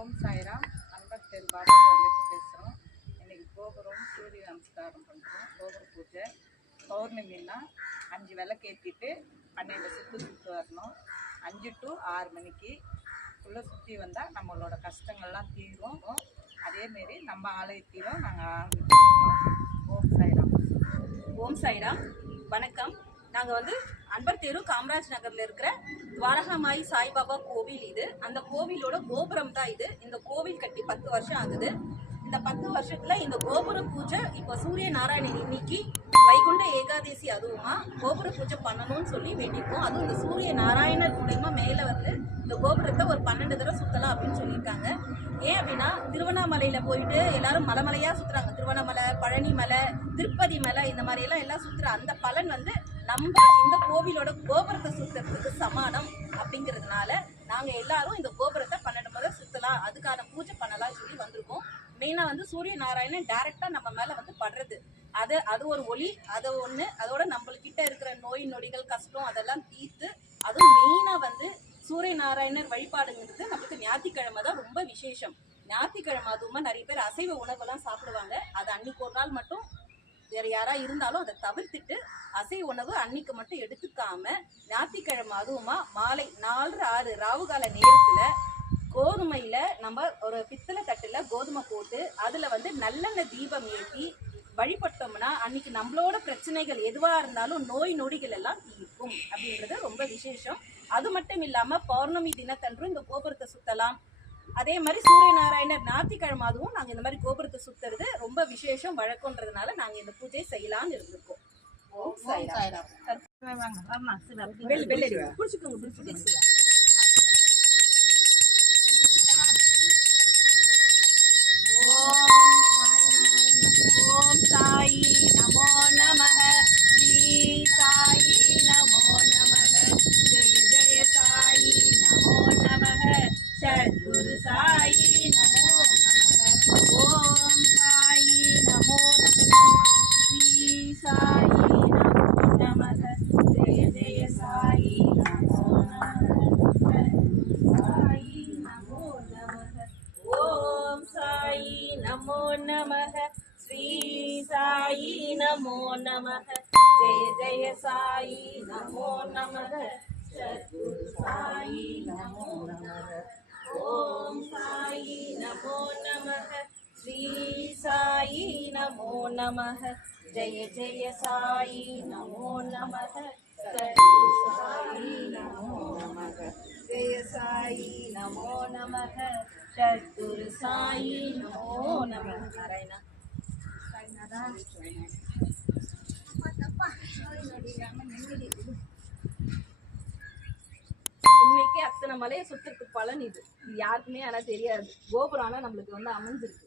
ஓம் சாய்ராம். அன்பர் பாபா கோயிலுக்கு பேசுகிறோம். இன்றைக்கி கோபுரம் சூரிய நமஸ்காரம் பண்ணுறோம். கோபுர பூஜை பௌர்ணமின்னா 5 விளக்கேற்றிட்டு 12 சுற்று வரணும். 5 to 6 மணிக்கு உள்ளே சுற்றி வந்தால் நம்மளோட கஷ்டங்கள்லாம் தீரும். அதேமாரி நம்ம ஆலயத்திலும் நாங்கள் ஓம் சாய்ராம். ஓம் சாய்ராம். வணக்கம். நாங்கள் அன்பர் தெரு காமராஜ் நகரில் இருக்கிற துவாரகாமாயி சாய்பாபா கோவில் இது. அந்த கோவிலோட கோபுரம் தான் இது. இந்த கோவில் கட்டி 10 வருஷம் ஆகுது. இந்த 10 வருஷத்துல இந்த கோபுர பூஜை இப்போ சூரிய நாராயணன் இன்னைக்கு வைகுண்ட ஏகாதசி அதுவுமா கோபுர பூஜை பண்ணணும்னு சொல்லி வேண்டிப்போம். அதுவும் இந்த சூரிய நாராயணர் மூலயமா மேலே இந்த கோபுரத்தை ஒரு 12 தடவை சுற்றலாம் அப்படின்னு சொல்லியிருக்காங்க. ஏன் அப்படின்னா திருவண்ணாமலையில போயிட்டு எல்லாரும் மலைமலையா சுற்றுறாங்க. திருவண்ணாமலை, பழனி மலை, திருப்பதி மலை, இந்த மாதிரி எல்லாம் சுற்றுற அந்த பலன் நம்ம இந்த கோவிலோட கோபுரத்தை சுற்றுறதுக்கு சமானம் அப்படிங்கிறதுனால நாங்கள் எல்லாரும் இந்த கோபுரத்தை 12 முறை சுற்றலாம், அதுக்கான பூஜை பண்ணலாம் சொல்லி வந்திருக்கோம். மெயினாக சூரிய நாராயணன் டைரக்டாக நம்ம மேலே படுறது, அது ஒரு ஒளி, அது ஒன்று. அதோட நம்மள்கிட்ட இருக்கிற நோய் நொடிகள் கஷ்டம் அதெல்லாம் தீர்த்து, அதுவும் மெயினாக சூரிய நாராயணர் வழிபாடுங்கிறது நம்மளுக்கு ஞாயிற்றுக்கிழமை தான் ரொம்ப விசேஷம். ஞாயிற்றுக்கிழமை அதுவுமா நிறைய பேர் அசைவ உணவெல்லாம் சாப்பிடுவாங்க. அது அன்னைக்கு ஒரு நாள் மட்டும் வேற யாரா இருந்தாலும் அதை தவிர்த்துட்டு அசைவ உணவு அன்னைக்கு மட்டும் எடுத்துக்காம ஞாயிற்றுக்கிழமை அதுவுமா மாலை 4:06 ராவுகால நேரத்துல கோதுமையில நம்ம ஒரு பித்தளை தட்டுல கோதுமை போட்டு அதுல நல்லெண்ணெய் தீபம் ஏற்றி வழிபட்டோம்னா அன்னைக்கு நம்மளோட பிரச்சனைகள் எதுவா இருந்தாலும் நோய் நொடிகள் எல்லாம் தீர்க்கும் அப்படின்றது ரொம்ப விசேஷம். அது மட்டும் இல்லாம பௌர்ணமி தினத்தன்றும் இந்த கோபுரத்தை சுத்தலாம். அதே மாதிரி சூரிய நாராயணர் ஞாயிற்றுக்கிழமை அதுவும் நாங்கள் இந்த மாதிரி கோபுரத்தை சுத்துறது ரொம்ப விசேஷம் வழக்கம்ன்றதுனால நாங்கள் இந்த பூஜை செய்யலாம்னு இருந்திருக்கோம். ஓம் சாய்ராம். ஓம் சாயி நமோ நமः. ஸ்ரீ சாயி நமோ நமः. ஜெய ஜெய சாயி நமோ நமः. சத்குரு சாயி நமோ நமः. ஓம் சாயி நமோ நமः. ஸ்ரீ சாயி நமோ நமः. ஜெய ஜெய சாயி நமோ நமः. சாயி நமோ நமः. ஓம் சாயி நமோ நமः. ஸ்ரீ சாயி நமோ நமः. ஜெய ஜெய சாயி நமோ நமः. சத்குரு சாயி நமோ நமः. ஓம் சாயி நமோ நமः. ஸ்ரீ சாயி நமோ நமः. ஜெய ஜெய சாயி நமோ நமः. சத்குரு சாயி நமோ நமः. ஜெய சாயி நமோ நமः. சத்குரு சாயி நமோ நமः. நாராயணா உண்மைக்கே அத்தனை மலையை சுத்துறதுக்கு பலன் இது யாருக்குமே ஆனா தெரியாது. கோபுரம் ஆனா நம்மளுக்கு அமைஞ்சிருக்கு.